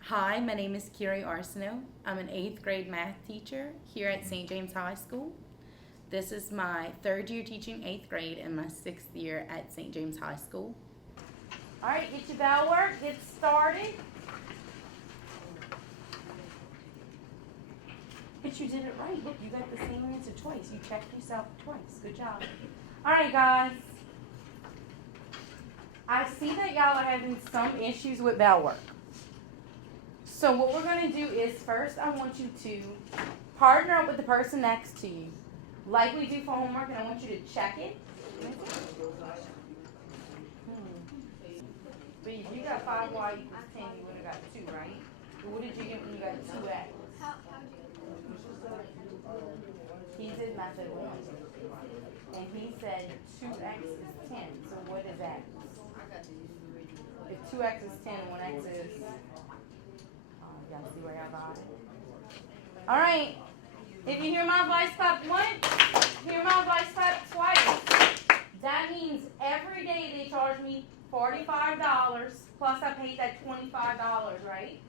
Hi, my name is Kyrie Arceneaux. I'm an 8th grade math teacher here at St. James High School. This is my 3rd year teaching 8th grade and my 6th year at St. James High School. All right, get your bell work, get started. But you did it right. Look, you got the same answer twice. You checked yourself twice. Good job. All right, guys. I see that y'all are having some issues with bell work. So what we're going to do is first I want you to partner up with the person next to you, like we do for homework, and I want you to check it. But if you got 5y equals 10, you would have got 2, right? But what did you get when you got 2x? He did method 1. And he said 2x is 10. So what is x? If 2x is 10 and 1x is... Y'all see where y'all got it? All right. If you hear my voice clap once, hear my voice clap twice. That means every day they charge me $45 plus I paid that $25, right?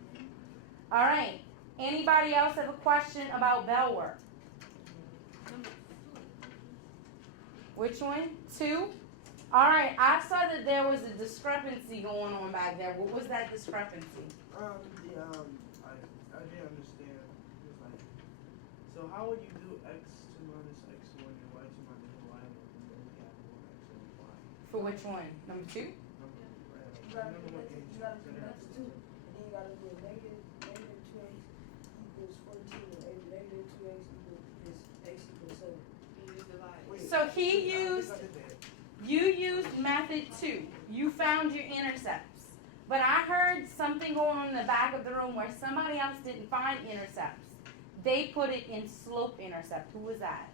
All right. Anybody else have a question about bell work? Which one? 2? All right. I saw that there was a discrepancy going on back there. What was that discrepancy? I didn't understand. It was like, so how would you do x2 minus x1 and y2 minus y1 and then we have 1x and y? For which one? Number 2? You gotta do x2, and then you gotta do a negative 2x equals 14, and negative 2x equals x equals 7. So you used method 2. You found your intercepts. But I heard something going on in the back of the room where somebody else didn't find intercepts. They put it in slope intercept. Who was that?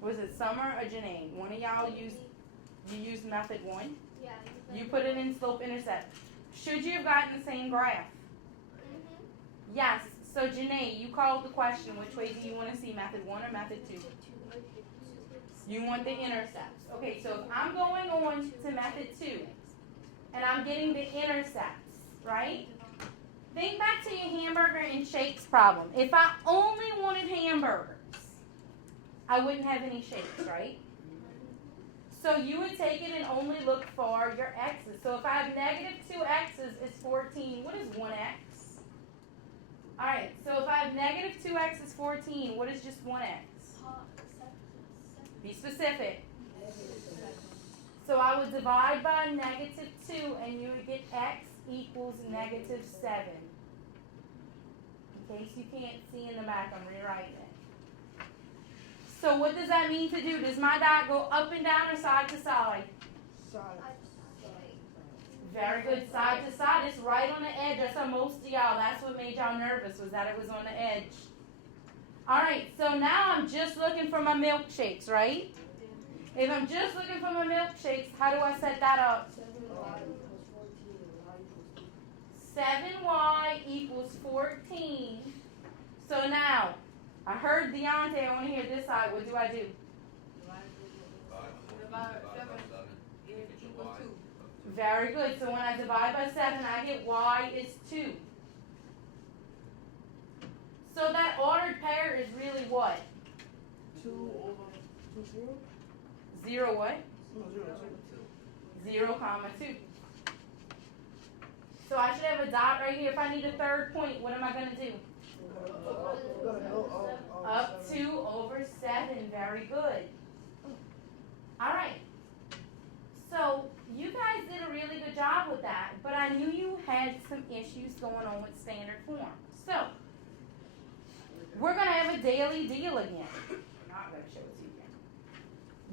Was it Summer or Janae? One of y'all used method 1? Yeah. You put it in slope intercept. Should you have gotten the same graph? Mm-hmm. Yes. So Janae, you called the question. Which way do you want to see, method 1 or method 2? You want the intercepts. Okay, so if I'm going on to method 2, and I'm getting the intercepts, right? Think back to your hamburger and shakes problem. If I only wanted hamburgers, I wouldn't have any shakes, right? So you would take it and only look for your x's. So if I have negative 2x's, it's 14. What is 1x? All right, so if I have negative 2x is 14, what is just 1x? Be specific. So I would divide by negative 2, and you would get x equals negative 7. In case you can't see in the back, I'm rewriting it. So what does that mean to do? Does my dot go up and down or side to side? Side. Very good. Side to side. It's right on the edge. That's how most of y'all, that's what made y'all nervous, was that it was on the edge. All right, so now I'm just looking for my milkshakes, right? If I'm just looking for my milkshakes, how do I set that up? 7y equals 14. So now, I heard Deontay, I want to hear this side. What do I do? Very good. So when I divide by 7, I get y is 2. So that ordered pair is really what? 2 over 2, 0? 0 what? No, 0, 0, comma 2. So I should have a dot right here. If I need a third point, what am I going to do? Up 2 over 7. Very good. All right. So you guys did a really good job with that, but I knew you had some issues going on with standard form. So we're going to have a daily deal again. I'm not going to show it to you again.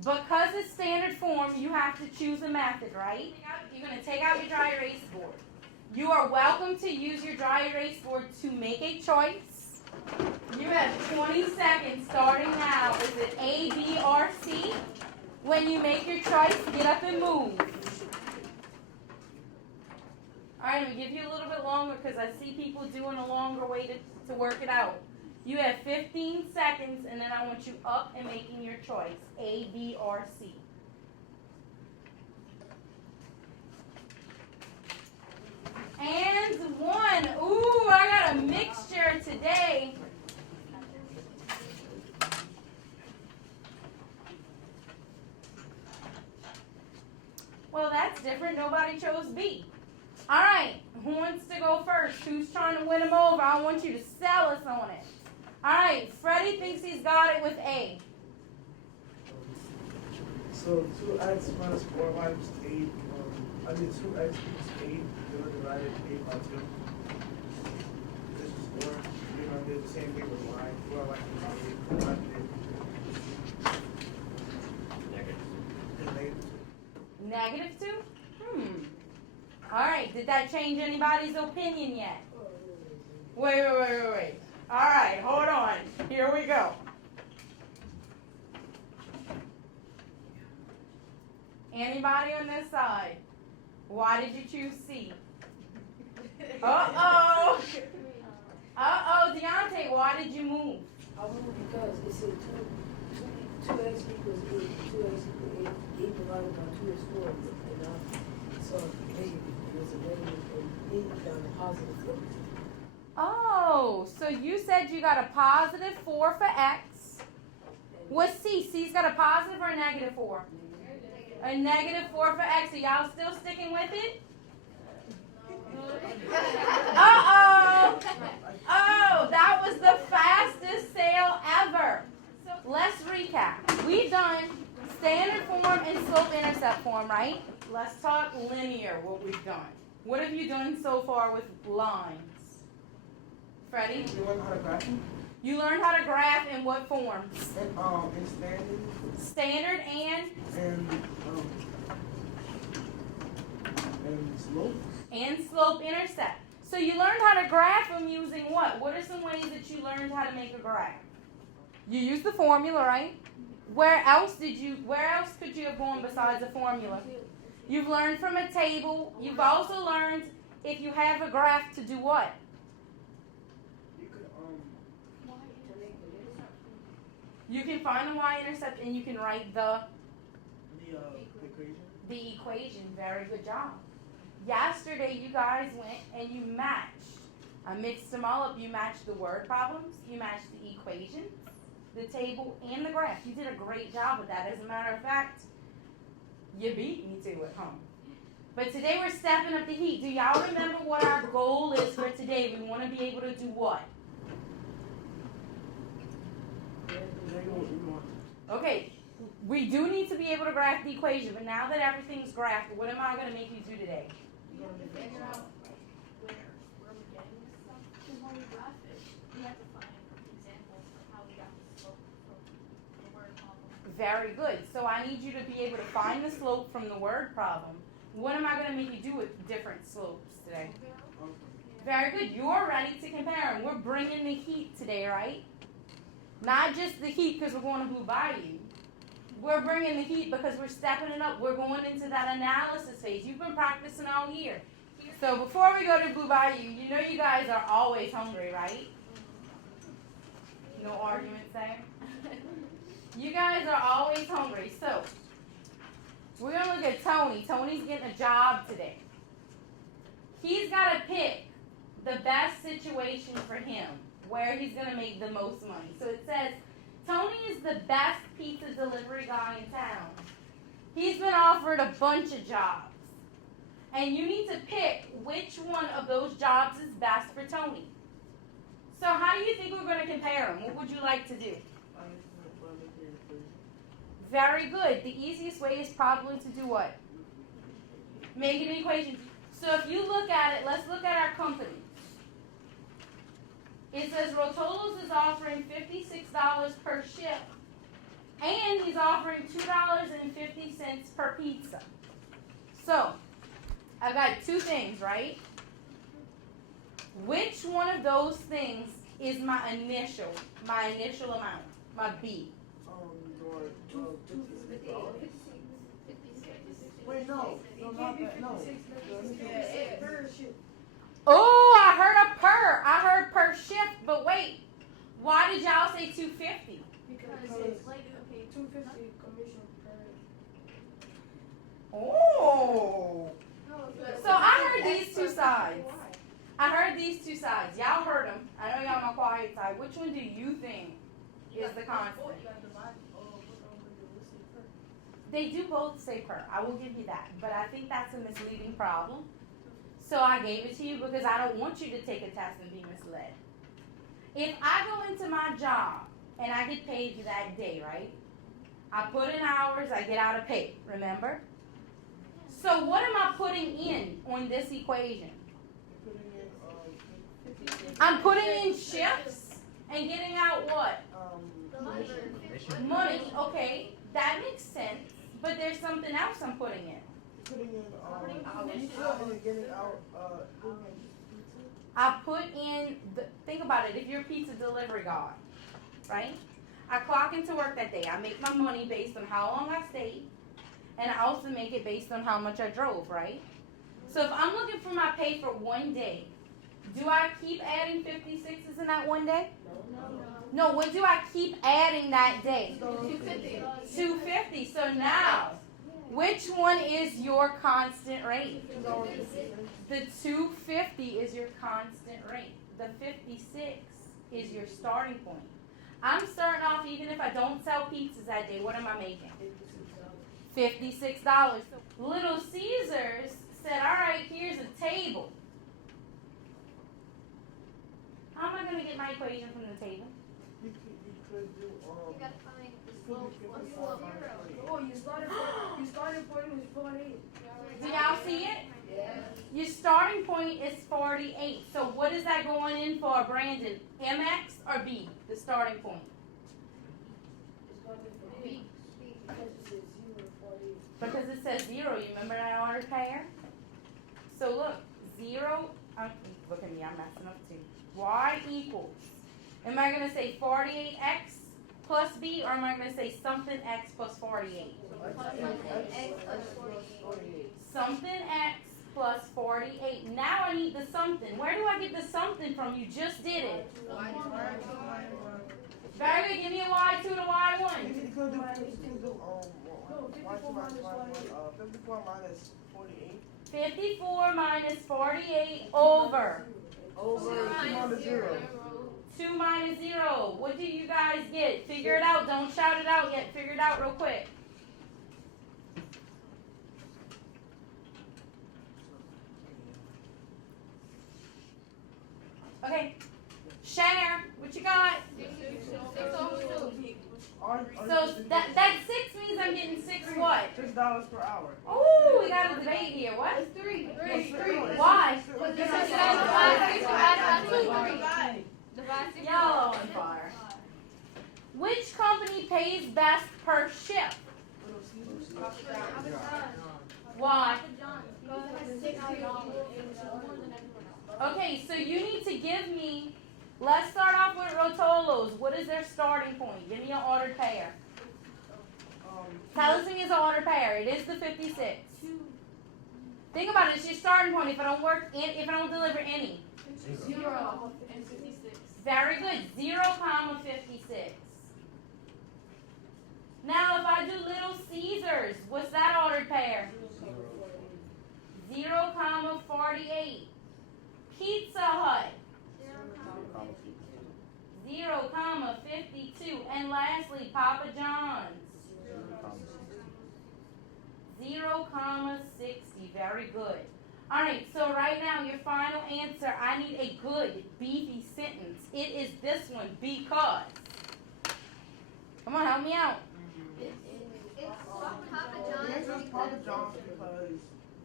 Because it's standard form, you have to choose a method, right? You're going to take out your dry erase board. You are welcome to use your dry erase board to make a choice. You have 20 seconds starting now. Is it A, B, or C? When you make your choice, get up and move. All right, I'm going to give you a little bit longer because I see people doing a longer way to work it out. You have 15 seconds, and then I want you up and making your choice, A, B, or C. And Well, that's different. Nobody chose B. All right. Who wants to go first? Who's trying to win him over? I want you to sell us on it. All right. Freddie thinks he's got it with A. So 2x minus 4y is 8. 2x equals 8. They're divided 8 by 2. This is 4. We're going to do the same thing with y. 4y equals 8. Negative 2? All right. Did that change anybody's opinion yet? Wait. All right. Hold on. Here we go. Anybody on this side? Why did you choose C? Uh-oh. Deontay, why did you move? I moved because it said 2x equals 8, 2x equals 8, 8 divided by 2 is 4, and I saw negative, it was a negative, and 8 down to positive 4. Oh, so you said you got a positive 4 for X. What's C? C's got a positive or a negative 4? A negative 4 for X. Are y'all still sticking with it? Uh-oh. Oh, that was the fastest sale ever. Let's recap. We've done standard form and slope-intercept form, right? Let's talk linear, what we've done. What have you done so far with lines? Freddie? You learn how to graph? You learned how to graph in what forms? In standard. Standard and slope. And slope-intercept. So you learned how to graph them using what? What are some ways that you learned how to make a graph? You used the formula, right? Where else could you have gone besides a formula? You've learned from a table. You've also learned if you have a graph to do what? You could You can find the y-intercept and you can write the equation. The equation. Very good job. Yesterday you guys went and you matched. I mixed them all up. You matched the word problems. You matched the equations, the table, and the graph. You did a great job with that. As a matter of fact, you beat me to it, huh? But today we're stepping up the heat. Do y'all remember what our goal is for today? We want to be able to do what? Okay, we do need to be able to graph the equation, but now that everything's graphed, what am I going to make you do today? You have to figure out where we're getting this stuff. Because when we graph it, we have to find examples of how we got the slope from the word problem. Very good. So I need you to be able to find the slope from the word problem. What am I going to make you do with different slopes today? Very good. You're ready to compare them. We're bringing the heat today, right? Not just the heat because we're going to Blue Bayou. We're bringing the heat because we're stepping it up. We're going into that analysis phase. You've been practicing all year. So before we go to Blue Bayou, you know you guys are always hungry, right? No arguments there. You guys are always hungry. So we're going to look at Tony. Tony's getting a job today. He's got to pick the best situation for him, where he's going to make the most money. So it says, Tony is the best pizza delivery guy in town. He's been offered a bunch of jobs. And you need to pick which one of those jobs is best for Tony. So how do you think we're going to compare them? What would you like to do? Very good. The easiest way is probably to do what? Make an equation. So if you look at it, let's look at our company. It says Rotolos is offering $56 per ship, and he's offering $2.50 per pizza. So, I've got two things, right? Which one of those things is my initial amount, my B? Wait, no, not that, no. Oh, I heard per shift, but wait. Why did y'all say 250? Because it's like, okay, 250 commission per. Oh. So I heard these two sides. Y'all heard them. I know y'all on my quiet side. Which one do you think is the constant? They do both say per. I will give you that. But I think that's a misleading problem. So I gave it to you because I don't want you to take a test and be misled. If I go into my job and I get paid that day, right? I put in hours, I get out of pay, remember? So what am I putting in on this equation? I'm putting in shifts and getting out what? Money, okay, that makes sense. But there's something else I'm putting in. Putting in and getting out. I put in, think about it, if you're a pizza delivery guy, right? I clock into work that day. I make my money based on how long I stayed, and I also make it based on how much I drove, right? So if I'm looking for my pay for one day, do I keep adding 56s in that one day? No, what do I keep adding that day? 250. 250. So now, which one is your constant rate? The 250 is your constant rate. The 56 is your starting point. I'm starting off, even if I don't sell pizzas that day, what am I making? $56. Little Caesars said, all right, here's a table. How am I going to get my equation from the table? You could do, You gotta find the slope. What's slope? Oh, you started point was 48. Do y'all see it? Yeah. Your starting point is 48. So what is that going in for, Brandon? MX or B, the starting point? It's going to be B. because it says 0 48. Because it says 0. You remember that ordered pair? So look, 0, look at me, I'm messing up too. Y equals, am I going to say 48x plus B, or am I going to say something x plus 48? Something x plus 48. Now I need the something. Where do I get the something from? You just did it. Very good. Give me a y2 to y1. You could do y2 minus y1, 54 minus 48. 54 minus 48 over. Over 2 minus 0. 2 minus 0. What do you guys get? Figure it out. Don't shout it out yet. Figure it out real quick. Okay. Share. What you got? 6 over 2. So that 6 means I'm getting 6 what? $6 per hour. Oh, we got a debate here. What? 3. Why? Because you guys divide 6 add by 2. Divide 6 Y'all on fire. Which company pays best per shift? Why? Okay, so you need to give me, let's start off with Rotolo's. What is their starting point? Give me an ordered pair. Tell us to me it's an ordered pair. It is the 56. Think about it. It's your starting point if I don't if I don't deliver any. 0 and 56. Very good. 0, 56. Now if I do Little Caesars, what's that ordered pair? 0, 48. Pizza Hut. 0, 52. And lastly, Papa John's. 0, 60. Very good. All right, so right now, your final answer, I need a good, beefy sentence. It is this one, because. Come on, help me out. It's Papa The answer John's is Papa because John's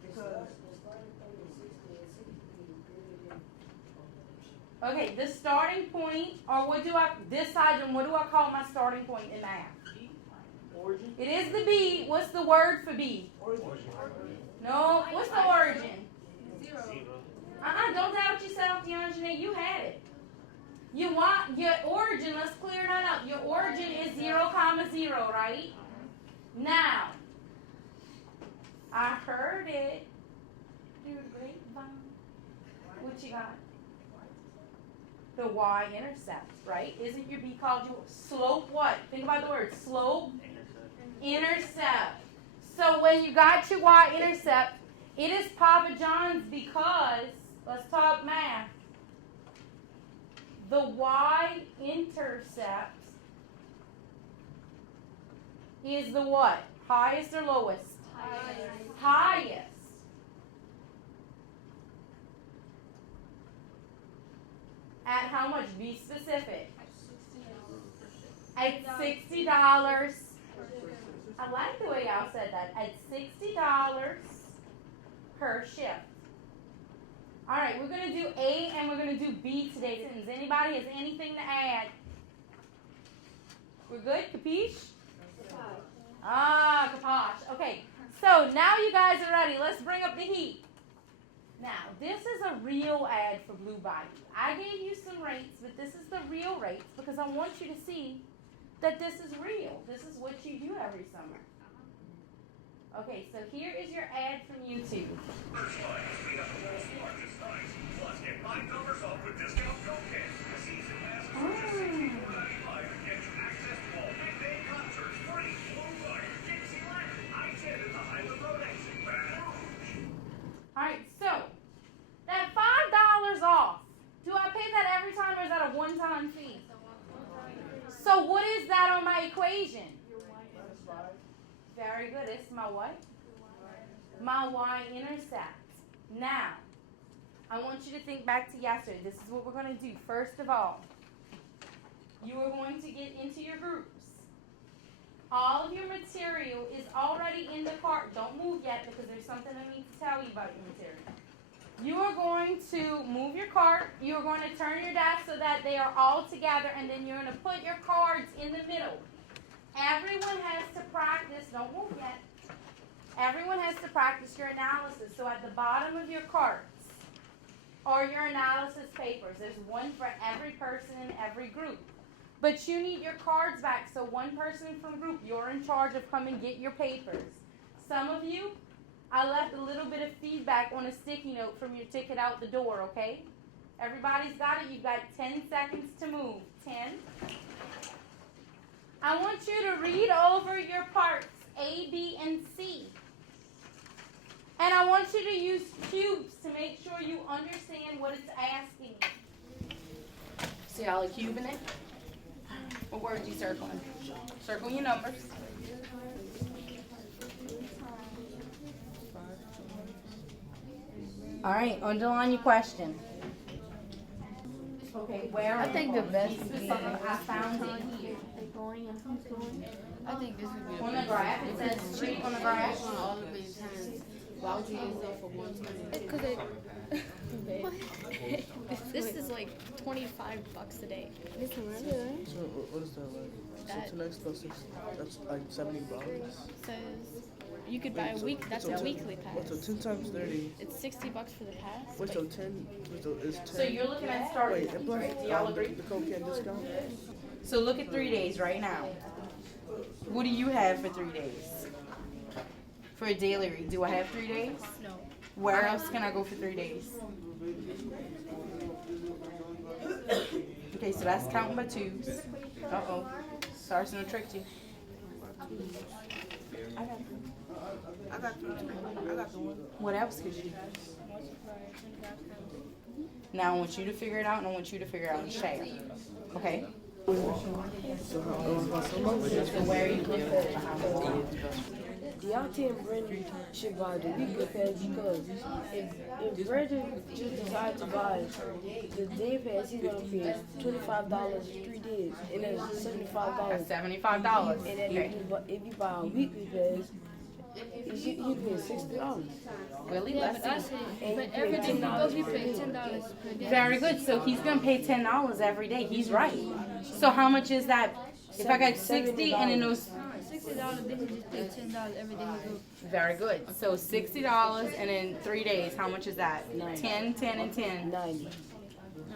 because Okay, the starting point, or this side, what do I call my starting point in math? origin. It is the B. What's the word for B? Origin. No, what's the origin? 0. Don't doubt yourself, DeAngelo. You had it. You want your origin, let's clear that up. Your origin is 0, 0, right? Now, I heard it through the grapevine. What you got? The y-intercept, right? Isn't your B called your slope what? Think about the word slope. Intercept. So when you got your y-intercept, it is Papa John's because, let's talk math, the y-intercept is the what? Highest or lowest? Highest. At how much? Be specific. At $60. I like the way y'all said that. At $60 per shift. All right, we're going to do A and we're going to do B today. Does anybody has anything to add? We're good? Capiche? Ah, caposh. Okay, so now you guys are ready. Let's bring up the heat. Now, this is a real ad for Blue Bayou. I gave you some rates, but this is the real rates because I want you to see that this is real. This is what you do every summer. Okay, so here is your ad from YouTube. Alright, so that $5 off, do I pay that every time or is that a one-time fee? So what is that on my equation? Very good. It's my what? My y-intercept. Now, I want you to think back to yesterday. This is what we're going to do. First of all, you are going to get into your groups. All of your material is already in the cart. Don't move yet because there's something I need to tell you about your material. You are going to move your cart. You are going to turn your desk so that they are all together, and then you're going to put your cards in the middle. Everyone has to practice. Don't move yet. Everyone has to practice your analysis. So at the bottom of your carts are your analysis papers. There's one for every person in every group. But you need your cards back, so one person from group, you're in charge of coming get your papers. Some of you, I left a little bit of feedback on a sticky note from your ticket out the door, okay? Everybody's got it. You've got 10 seconds to move. 10. I want you to read over your parts A, B, and C. And I want you to use cubes to make sure you understand what it's asking. See all the cube in it? What words you circling? Circle your numbers. All right, underline your question. Okay, where? I think the best Be would be specific. I found it here. I think this would be On the graph, it says street on the graph. all the many times. Why would you use that for one time? Because this is like $25 a day. So what is that like? That- So tonight's plus that's like $70. Says you could buy a week. That's a weekly Wait, so pass. 10 times 30. It's $60 for the pass. Wait, so 10. Wait, so is 10. So you're looking at starting Wait, and fees, plus right? Do y'all agree? the cocaine discount. So look at 3 days right now. What do you have for 3 days? For a daily read, do I have 3 days? No. Where else can I go for 3 days? Okay, so that's counting by twos. Uh-oh. Arceneaux tricked you. I got the one. What else could you do? Now I want you to figure it out, and I want you to figure out and share. Okay? So where are you looking Y'all think Brandon should buy the weekly pass because if Brandon just decides to buy the day pass, he's gonna pay $25 3 days, and that's $75. That's $75. And then Okay. if you buy a weekly pass, you pay $60. Really? Let's see. But every day you go, you pay $10 per day. Very good. So he's gonna pay $10 every day. He's right. So how much is that? If I got 60 and then those. $60, then you just pay $10 every day you go. Very good. So $60 and in 3 days, how much is that? 10, 10, and 10. 90.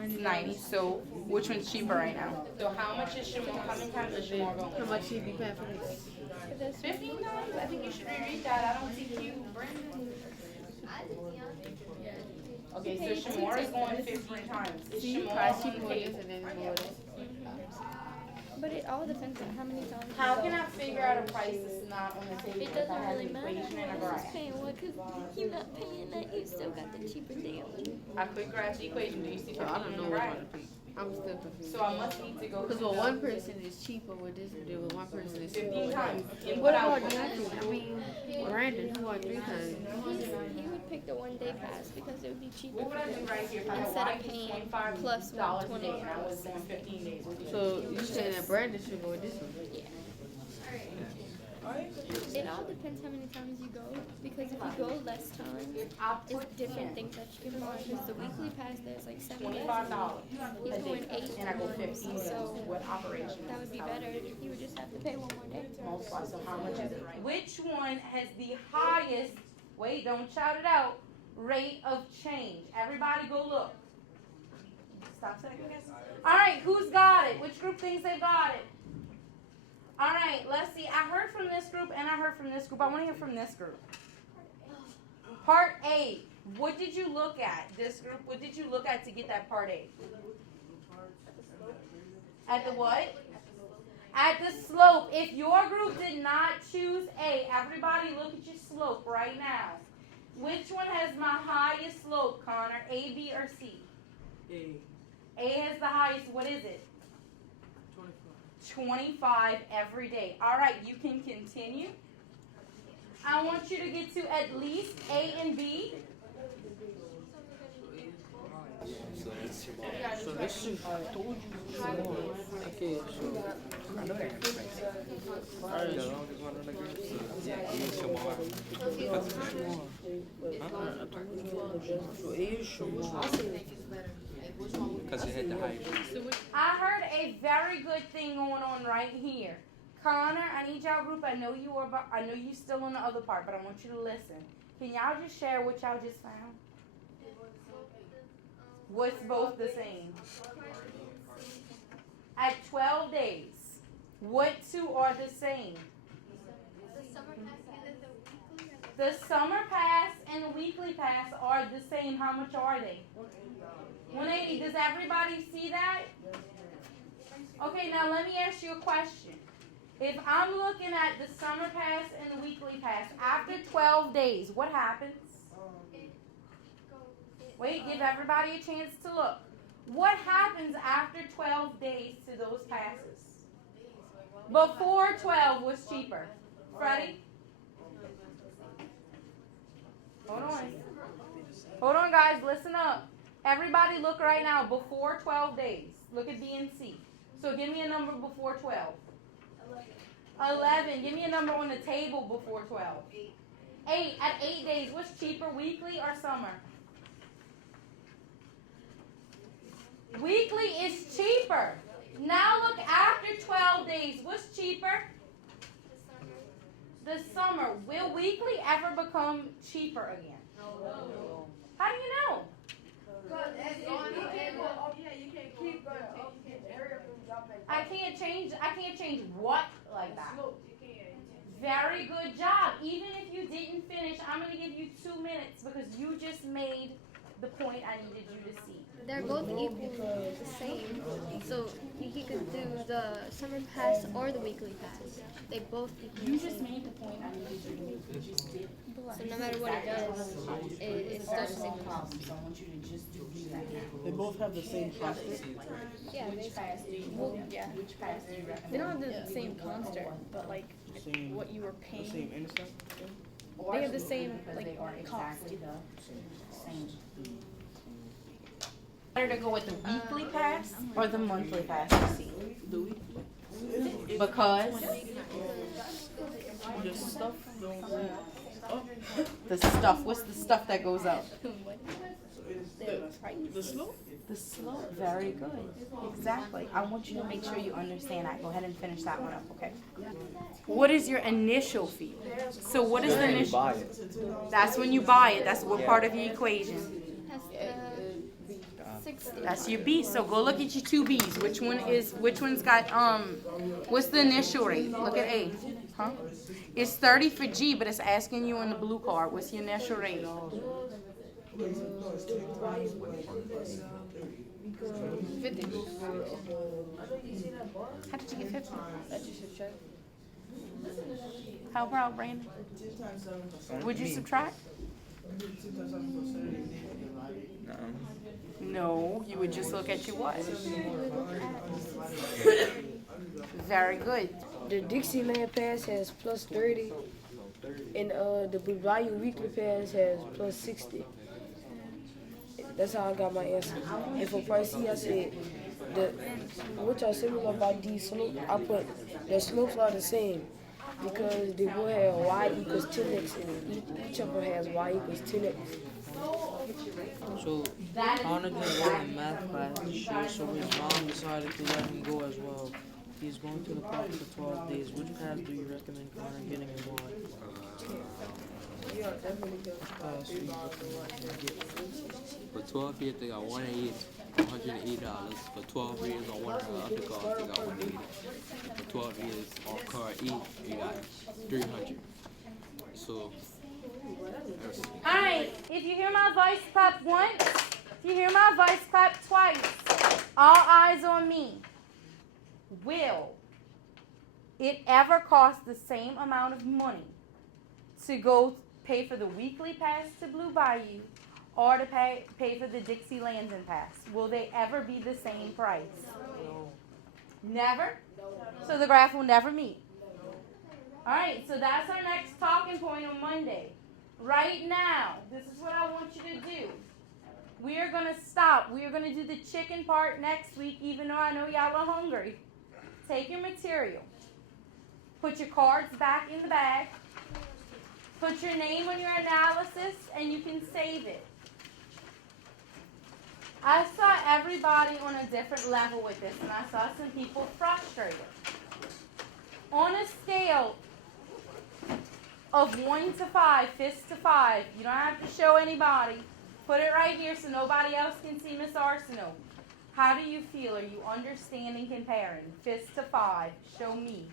It's 90. So which one's cheaper right now? So how much is Shamor? How many times is Shamor going? How much should be paying for this? 15 times? I think you should reread that. I don't think you, Brandon. Okay, so Shamor is going 15 times. Is Shamor Price on she the more table? than more than. But it all depends on how many times you How go. can I figure out a price that's not on the table It if I doesn't have really an matter. equation and a You're graph? just paying one because you're not paying that. You still got the cheaper deal. I quick graph the equation. Do you see So I 15 don't on know the what graph? I'm gonna pay. I'm still confused. So I must need to go. Because with one person is cheaper with this deal, with one person is cheaper 15 with times. that. What about Jackie? I mean, Brandon, who are 3 times? He would pick the 1 day pass because it would be cheaper What would I do right here if I had instead Y of is paying $25 plus a day 120. and I was going 15 days? So you saying that Brandon should go with this one? Yeah. It all depends how many times you go, because if you go less times, I'll it's put different in things that you can buy. Because the weekly pass there's like 7 days. $25 He's a going day 8 and I go 15 days so with operations. that would be better. You would just have to pay 1 more day. Multiply, so how much is it right? Which one has the highest, wait, don't shout it out, rate of change? Everybody go look. Stop second guessing. All right, who's got it? Which group thinks they've got it? All right, let's see. I heard from this group and I heard from this group. I want to hear from this group. Part A. What did you look at? This group, what did you look at to get that part A? At the what? At the slope. If your group did not choose A, everybody look at your slope right now. Which one has my highest slope, Connor? A, B, or C? A. A has the highest. What is it? 25 every day. All right, you can continue. I want you to get to at least A and B. So this is, I told you. Okay, so. I know that. Alright, so A is Shamar. Because it had the height. I heard a very good thing going on right here. Connor, I need y'all group. I know you still on the other part, but I want you to listen. Can y'all just share what y'all just found? What's both the same? At 12 days, what two are the same? The summer pass and the weekly pass are the same. How much are they? 180. Does everybody see that? Okay, now let me ask you a question. If I'm looking at the summer pass and the weekly pass, after 12 days, what happens? Wait, give everybody a chance to look. What happens after 12 days to those passes? Before 12 was cheaper. Freddie? Hold on. Hold on, guys. Listen up. Everybody look right now. Before 12 days. Look at B and C. So give me a number before 12. 11. Give me a number on the table before 12. 8. At 8 days, what's cheaper, weekly or summer? Weekly is cheaper. Now look after 12 days. What's cheaper? The summer. Will weekly ever become cheaper again? No. How do you know? I can't change what like that. Very good job. Even if you didn't finish, I'm going to give you 2 minutes because you just made the point I needed you to see. They're both equal the same, so he could do the summer pass or the weekly pass. They both equal. You just made the point I needed you to do. So no matter what it does, it's still the same. So I want you to just do that. They both have the same plastic. Yeah, Which pass do you, yeah. which pass do you recommend? They don't have the same constant, but like Same. what you were The paying. same innocent. They have the same Because like they are cost. exactly the same. Better to go with the weekly pass or the monthly pass, you see? The weekly. Because The stuff don't go up. the stuff, what's the stuff that goes up? The slope? The slope, very good. Exactly. I want you to make sure you understand that. Go ahead and finish that one up, okay? What is your initial fee? So what is the initial? Buy it. That's when you buy it. That's what part of the equation. Has 60. That's your B. So go look at your two B's. Which one's got what's the initial rate? Look at A. Huh? It's 30 for G, but it's asking you on the blue card. What's your initial rate? 50. How did you get 50? That you should check. How about Brandon? Would you subtract? them. No, you would just look at your what? Very good. The Dixieland pass has plus 30, and the Blue Bayou Weekly pass has plus 60. That's how I got my answer. And for price C, I said, which are similar by D slope, I put the slopes are the same because they will have y equals 10x, and each of them has y equals 10x. So, I want to get one in math class this year, so his mom decided to let him go as well. He's going to the park for 12 days. Which class do you recommend Connor getting him on? Yeah, definitely good. For 12 years, they got $180. For 12 years on one of the other cars, they got $180. For 12 years on car E, they got $300. So, Alright, if you hear my voice clap once, if you hear my voice clap twice, all eyes on me. Will it ever cost the same amount of money to go pay for the weekly pass to Blue Bayou or to pay for the Dixie Landing pass? Will they ever be the same price? No. Never? So the graph will never meet. Alright, so that's our next talking point on Monday. Right now, this is what I want you to do. We are going to stop. We are going to do the chicken part next week, even though I know y'all are hungry. Take your material. Put your cards back in the bag. Put your name on your analysis, and you can save it. I saw everybody on a different level with this, and I saw some people frustrated. On a scale of 1 to 5, fist to 5, you don't have to show anybody. Put it right here so nobody else can see Miss Arceneaux. How do you feel? Are you understanding, comparing? Fist to 5. Show me.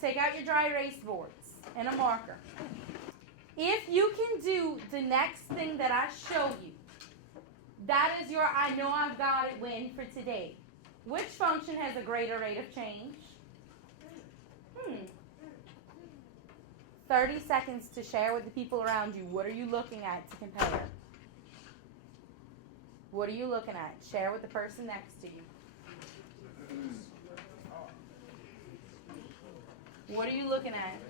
Take out your dry erase boards and a marker. If you can do the next thing that I show you, that is your I know I've got it win for today. Which function has a greater rate of change? 30 seconds to share with the people around you. What are you looking at to compare? What are you looking at? Share with the person next to you. What are you looking at?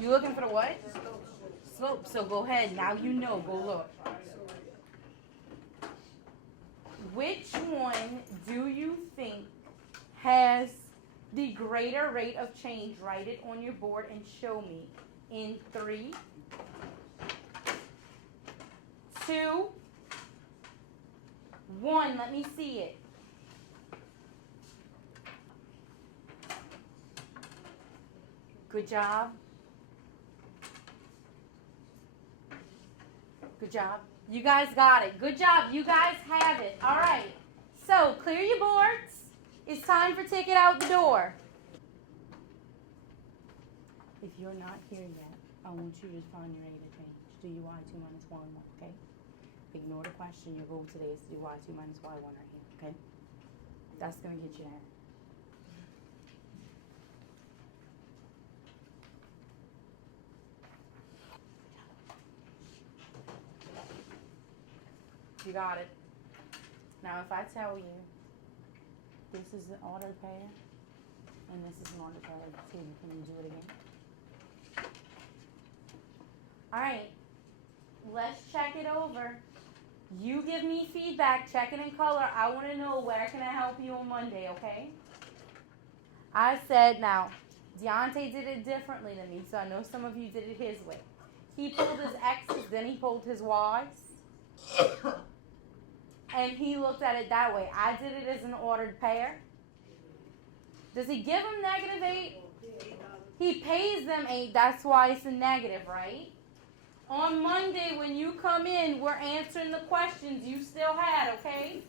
You looking for the what? Slope. So go ahead. Now you know. Go look. Which one do you think has the greater rate of change? Write it on your board and show me. In 3, 2, 1. Let me see it. Good job. Good job. You guys got it. Good job. You guys have it. All right. So, clear your boards. It's time for ticket out the door. If you're not here yet, I want you to find your rate of change. Do you y2 minus y1, okay? Ignore the question. Your goal today is to do y2 minus y1 right here, okay? That's going to get you there. You got it. Now, if I tell you this is an ordered pair and this is an ordered pair, can you do it again? All right. Let's check it over. You give me feedback. Check it in color. I want to know where can I help you on Monday, okay? I said, now, Deontay did it differently than me, so I know some of you did it his way. He pulled his X's, then he pulled his Y's. And he looked at it that way. I did it as an ordered pair. Does he give them -8? He pays them 8. That's why it's a negative, right? On Monday, when you come in, we're answering the questions you still had, okay?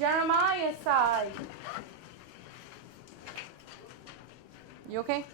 Jeremiah's side. You okay?